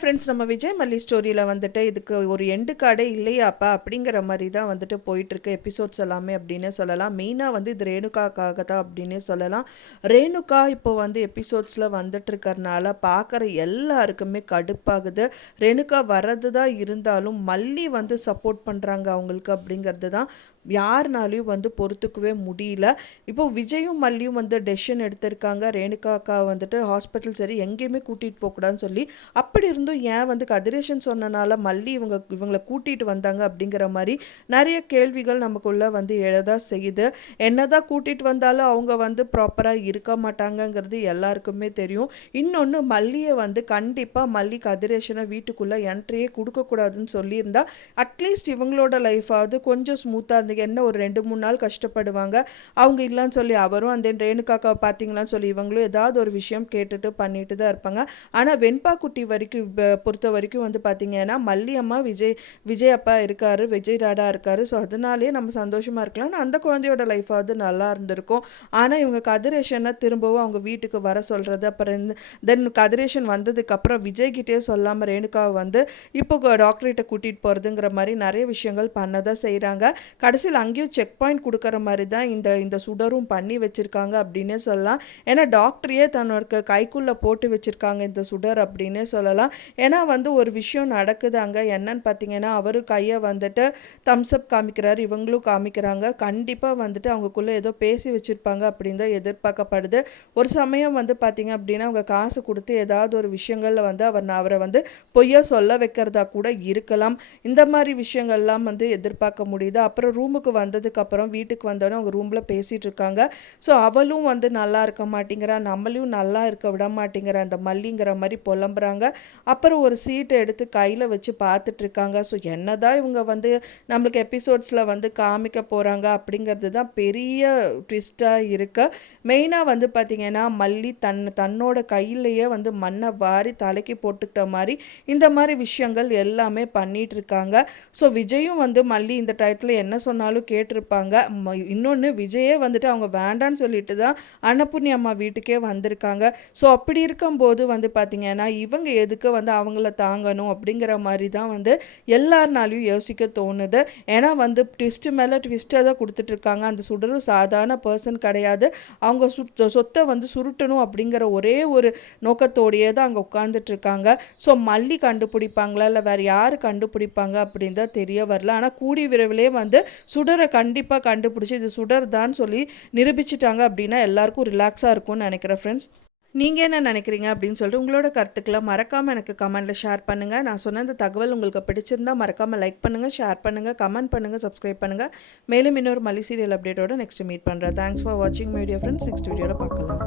Friends, நம்ம விஜய் மல்லி ஸ்டோரியில் வந்துட்டு இதுக்கு ஒரு எண்டு கார்டே இல்லையாப்பா அப்படிங்கிற மாதிரி தான் வந்துட்டு போயிட்டுருக்கு எபிசோட்ஸ் எல்லாமே அப்படின்னு சொல்லலாம். மெயினாக வந்து இது ரேணுகாக்காக தான் அப்படின்னு சொல்லலாம். ரேணுகா இப்போ வந்து எபிசோட்ஸில் வந்துட்டு இருக்கறனால பார்க்குற எல்லாருக்குமே கடுப்பாகுது. ரேணுகா வர்றது தான் இருந்தாலும் மல்லி வந்து சப்போர்ட் பண்ணுறாங்க அவங்களுக்கு அப்படிங்கிறது தான் யாருனாலையும் வந்து பொறுத்துக்கவே முடியல. இப்போ விஜயும் மல்லியும் வந்து டெசிஷன் எடுத்திருக்காங்க. ரேணுகாக்கா வந்துட்டு ஹாஸ்பிட்டல் சரி எங்கேயுமே கூட்டிகிட்டு போகக்கூடாதுன்னு சொல்லி. அப்படி இருந்தும் ஏன் வந்து கதிரேஷன் சொன்னனால மல்லி இவங்களை கூட்டிகிட்டு வந்தாங்க அப்படிங்கிற மாதிரி நிறைய கேள்விகள் நமக்குள்ளே வந்து எழதான் செய்யுது. என்னதான் கூட்டிகிட்டு வந்தாலும் அவங்க வந்து ப்ராப்பராக இருக்க மாட்டாங்கங்கிறது எல்லாருக்குமே தெரியும். இன்னொன்று, மல்லியை வந்து கண்டிப்பாக மல்லி கதிரேஷனை வீட்டுக்குள்ளே என்ட்ரியே கொடுக்கக்கூடாதுன்னு சொல்லியிருந்தா அட்லீஸ்ட் இவங்களோட லைஃபாவது கொஞ்சம் ஸ்மூத்தாக இருந்து என்ன ஒரு 2-3 நாள் கஷ்டப்படுவாங்க. அவங்க இல்லைன்னு சொல்லி அவரும் அந்த ரேணுகாக்காவை பார்த்தீங்களான்னு சொல்லி இவங்களும் ஏதாவது ஒரு விஷயம் கேட்டுட்டு பண்ணிட்டு தான் இருப்பாங்க. ஆனால் வெண்பா குட்டி வரைக்கும் பொறுத்த வரைக்கும் வந்து பார்த்தீங்கன்னா மல்லி அம்மா விஜய் அப்பா இருக்காரு, விஜய் டாடா இருக்காரு. ஸோ அதனாலே நம்ம சந்தோஷமாக இருக்கலாம். அந்த குழந்தையோட லைஃபாவது நல்லா இருந்திருக்கும். ஆனால் இவங்க கதிரேஷனை திரும்பவும் அவங்க வீட்டுக்கு வர சொல்கிறது, அப்புறம் தென் கதிரேஷன் வந்ததுக்கப்புறம் விஜய்கிட்டே சொல்லாமல் ரேணுகாவை வந்து இப்போ டாக்டர்கிட்ட கூட்டிகிட்டு போகிறதுங்கிற மாதிரி நிறைய விஷயங்கள் பண்ண தான் செய்கிறாங்க. கடைசியில் அங்கேயும் செக் பாயிண்ட் கொடுக்குற மாதிரி தான் இந்த சுடரும் பண்ணி வச்சுருக்காங்க அப்படின்னே சொல்லலாம். ஏன்னா டாக்டரையே தன்னோட கைக்குள்ளே போட்டு வச்சுருக்காங்க இந்த சுடர் அப்படின்னே சொல்லலாம். ஏன்னா வந்து ஒரு விஷயம் நடக்குது அங்கே. என்னன்னு பார்த்தீங்கன்னா, அவரும் கையை வந்துட்டு தம்ஸ்அப் காமிக்கிறாரு, இவங்களும் காமிக்கிறாங்க. கண்டிப்பாக வந்துட்டு அவங்களுக்குள்ளே ஏதோ பேசி வச்சுருப்பாங்க அப்படின்னு தான் எதிர்பார்க்கப்படுது. ஒரு சமயம் வந்து பார்த்தீங்க அப்படின்னா அவங்க காசு கொடுத்து ஏதாவது ஒரு விஷயங்களில் வந்து அவரை வந்து பொய்யா சொல்ல வைக்கிறதா கூட இருக்கலாம். இந்த மாதிரி விஷயங்கள்லாம் வந்து எதிர்பார்க்க முடியுது. அப்புறம் ரூமுக்கு வந்ததுக்கப்புறம் வீட்டுக்கு வந்தோடனே அவங்க ரூமில் பேசிகிட்டு இருக்காங்க. ஸோ அவளும் வந்து நல்லா இருக்க மாட்டேங்கிறா, நம்மளையும் நல்லா இருக்க விட மாட்டேங்கிற அந்த மல்லிங்கிற மாதிரி புலம்புறாங்க. அப்புறம் ஒரு சீட்டை எடுத்து கையில் வச்சு பார்த்துட்ருக்காங்க. ஸோ என்னதான் இவங்க வந்து நம்மளுக்கு எபிசோட்ஸில் வந்து காமிக்க போகிறாங்க அப்படிங்கிறது தான் பெரிய ட்விஸ்டாக இருக்கு. மெயினாக வந்து பார்த்திங்கன்னா மல்லி தன்னோட கையிலேயே வந்து மண்ணை வாரி தலைக்கு போட்டுக்கிட்ட மாதிரி இந்த மாதிரி விஷயங்கள் எல்லாமே பண்ணிகிட்டு இருக்காங்க. ஸோ விஜயும் வந்து மல்லி இந்த டயத்தில் என்ன சொன்னாலும் கேட்டிருப்பாங்க. இன்னொன்று, விஜயே வந்துட்டு அவங்க வேண்டான்னு சொல்லிட்டு தான் அன்னபூர்ணி அம்மா வீட்டுக்கே வந்திருக்காங்க. ஸோ அப்படி இருக்கும்போது வந்து பார்த்திங்கன்னா இவங்க எதுக்கு வந்து அவங்கள தாங்கணும் அப்படிங்கிற மாதிரி தான் வந்து எல்லாருனாலையும் யோசிக்க தோணுது. ஏன்னா வந்து ட்விஸ்ட்டு மேலே ட்விஸ்ட்டாக தான் கொடுத்துட்ருக்காங்க. அந்த சுடரும் சாதாரண பர்சன் கிடையாது. அவங்க சொத்தை வந்து சுருட்டணும் அப்படிங்கிற ஒரே ஒரு நோக்கத்தோடையே தான் அங்கே உட்காந்துட்ருக்காங்க. ஸோ மல்லி கண்டுபிடிப்பாங்களா இல்லை வேறு யார் கண்டுபிடிப்பாங்க அப்படின்னு தான் தெரிய வரல. ஆனால் கூடிய விரைவிலே வந்து சுடரை கண்டிப்பாக கண்டுபிடிச்சி இது சுடர் தான் சொல்லி நிரூபிச்சிட்டாங்க அப்படின்னா எல்லாருக்கும் ரிலாக்ஸாக இருக்கும்னு நினைக்கிறேன். ஃப்ரெண்ட்ஸ், நீங்கள் என்ன நினைக்கிறீங்க அப்படின்னு சொல்லிட்டு உங்களோட கருத்துக்களை மறக்காமல் எனக்கு கமெண்ட்டில் ஷேர் பண்ணுங்கள். நான் சொன்ன இந்த தகவல் உங்களுக்கு பிடிச்சிருந்தா மறக்காமல் லைக் பண்ணுங்கள், ஷேர் பண்ணுங்கள், கமெண்ட் பண்ணுங்கள், சப்ஸ்கிரைப் பண்ணுங்கள். மேலும் இன்னொரு மல்லி சீரியல் அப்டேட்டோட நெக்ஸ்ட் மீட் பண்ணுறேன். தேங்க்ஸ் ஃபார் வாட்சிங் மை டியர் ஃப்ரெண்ட்ஸ். நெக்ஸ்ட் வீடியோவில் பார்க்கலாம்.